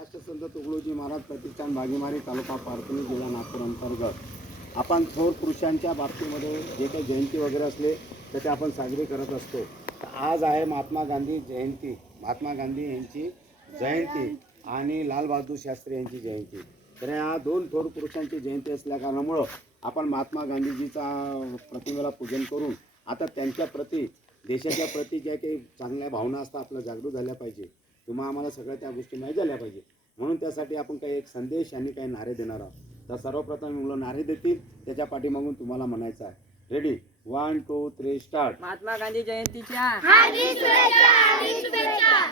राष्ट्रसंत तुकडोजी महाराज प्रतिष्ठान बागेमारी तालुका पारतणी जिल्हा नागपूर अंतर्गत. आपण थोर पुरुषांच्या बाबतीमध्ये जे काही जयंती वगैरे असले तर ते आपण साजरी करत असतो. तर आज आहे महात्मा गांधी जयंती. महात्मा गांधी यांची जयंती आणि लालबहादूर शास्त्री यांची जयंती. तर या दोन थोर पुरुषांची जयंती असल्या कारणामुळं आपण महात्मा गांधीजीचा प्रतिमेला पूजन करून आता त्यांच्या प्रती देशाच्या प्रती ज्या काही चांगल्या भावना असतात आपल्या जागृत झाल्या पाहिजे. तुम्हा आम्हाला सगळ्या त्या गोष्टी माहीत झाल्या पाहिजे. म्हणून त्यासाठी आपण काही एक संदेश आणि काही नारे देणार आहोत. तर सर्वप्रथम मुलं नारे देतील त्याच्या पाठीमागून तुम्हाला म्हणायचं आहे. Ready one two three start Mahatma Gandhi जयंतीच्या.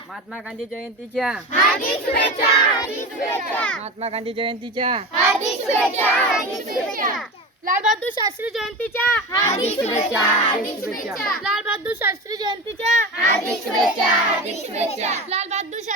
महात्मा गांधी जयंतीच्या. महात्मा गांधी जयंतीच्या. लाल बहादूर शास्त्री जयंतीच्या. हार्दिक शुभेच्छा, हार्दिक शुभेच्छा. लाल बहादूर शास्त्री जयंतीच्या. हार्दिक शुभेच्छा हार्दिक शुभेच्छा. लाल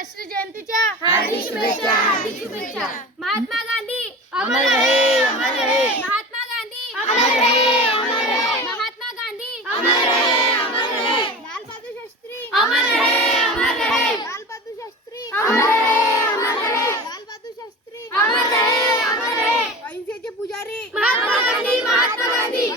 शास्त्री जयंतीच्या हार्दिक शुभेच्छा हार्दिक शुभेच्छा. महात्मा गांधी अमर रहे, अमर रहे. महात्मा गांधी अमर रहे अमर रहे. महात्मा गांधी अमर रहे. अमर रहे. लाल बहादूर शास्त्री. अमर रहे अमर रहे. लाल बहादूर शास्त्री. अमर रहे अमर रहे. लाल बहादूर शास्त्री. अमर रहे अमर रहे. अहिंसेचे पुजारी. महात्मा गांधी महात्मा गांधी.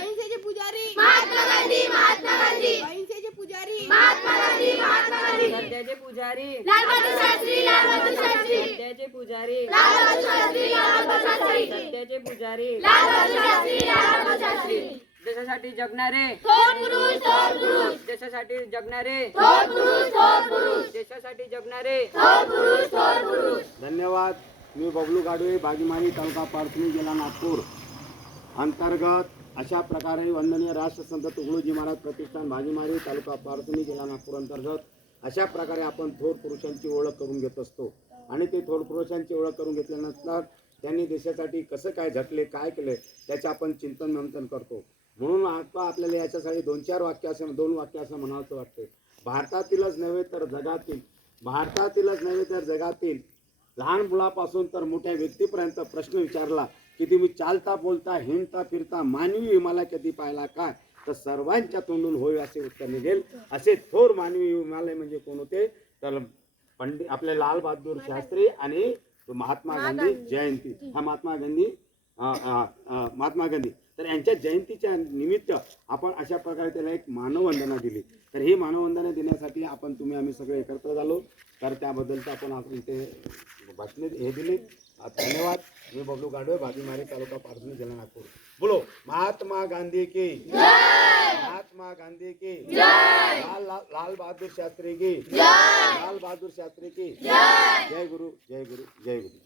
गांधी सत्याचे पुजारी. लाल बहादूर शास्त्री लाल बहादूर शास्त्री. सत्याचे पुजारी. लाल बहादूर शास्त्री लाल बहादूर शास्त्री. सत्याचे पुजारी. लाल बहादूर शास्त्री लाल बहादूर शास्त्री. देशासाठी जगणारे. थोर पुरुष थोर पुरुष. देशासाठी जगणारे. थोर पुरुष थोर पुरुष. देशासाठी जगणारे. थोर पुरुष थोर पुरुष. धन्यवाद. मी बबलू गाडवे बागीमारी तालुका पारखणी जिल्हा नागपूर. अंतर्गत अशा प्रकारे वंदनीय राष्ट्रसंत तुकडोजी महाराज प्रतिष्ठान बागीमारी तालुका पारखणी जिल्हा नागपूर अंतर्गत अशा प्रकारे आपण थोर पुरुषांची ओळख करून घेत असतो. आणि ते थोर पुरुषांची ओळख करून घेतल्यानंतर त्यांनी देशासाठी कसं काय झटले काय केले त्याचं आपण चिंतन मंथन करतो. म्हणून आता आपल्याला याच्यासाठी दोन चार वाक्य असं दोन वाक्य असं म्हणावंसं वाटते भारतातीलच नव्हे तर जगातील भारतातीलच नव्हे तर जगातील लहान मुलापासून तर मोठ्या व्यक्तीपर्यंत प्रश्न विचारला की तुम्ही चालता बोलता हिंडता फिरता मानवी विमाला कधी पाहिला काय तर सर्वांच्या तोंडून होईल असे उत्तर निघेल. असे थोर मानवी हिमालय म्हणजे कोण होते? तर पंडित आपले लाल बहादूर शास्त्री आणि महात्मा गांधी जयंती. हा महात्मा गांधी महात्मा गांधी. तर यांच्या जयंतीच्या निमित्त आपण अशा प्रकारे त्याला एक मानववंदना दिली. तर ही मानववंदना देण्यासाठी आपण तुम्ही आम्ही सगळे एकत्र झालो. तर त्याबद्दलचं आपण आपण इथे भाषणे हे दिले. धन्यवाद. मी बबलू गाडवे भाजीमारी तालुका पारधनी जिल्हा नागपूर. बोलो महात्मा गांधी की महात्मा गांधी की लाल लाल बहादूर शास्त्री की लाल बहादूर शास्त्री की जय गुरु जय गुरु जय गुरु.